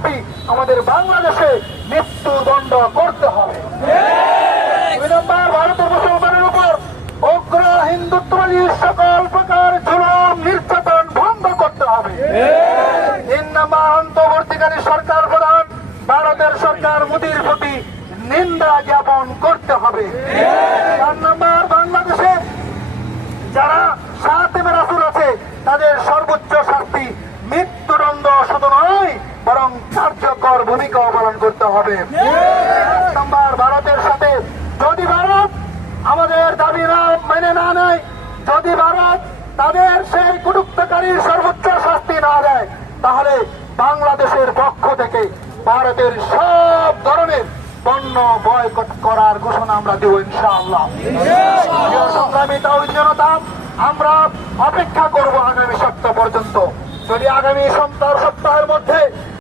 ব্যাপী আমাদের বাংলাদেশে মৃত্যুদণ্ড করতে হবে। 2 নম্বর, ভারতের মুসলমানের উপর উগ্র হিন্দুত্ববাদী সকল প্রকার জুলুম নির্যাতন বন্ধ করতে হবে। 3 নম্বর, অন্তর্বর্তীকারী সরকার প্রধান ভারতের সরকার মোদীর প্রতি নিন্দা জ্ঞাপন করতে হবে। 4 নম্বর, বাংলাদেশে যারা সাতেমে রাসূল আছে তাদের সর্বোচ্চ শাস্তি মৃত্যুদণ্ড শুধু নয় বরং কার্যকর ভূমিকা পালন করতে হবে। 5 নম্বর, ভারতের সাথে যদি ভারত আমাদের দাবি মেনে না নেয়, যদি ভারত তাদের সেই কটুক্তকারীর সর্বোচ্চ শাস্তি না দেয়, তাহলে বাংলাদেশের পক্ষ থেকে ভারতের সব ধরনের পণ্য বয়কট করার ঘোষণা আমরা দেব ইনশাআল্লাহ। সংগ্রামী তাওহীদ জনতা, আমরা অপেক্ষা করব আগামী সপ্তাহ পর্যন্ত। যদি আগামী সপ্তাহের মধ্যে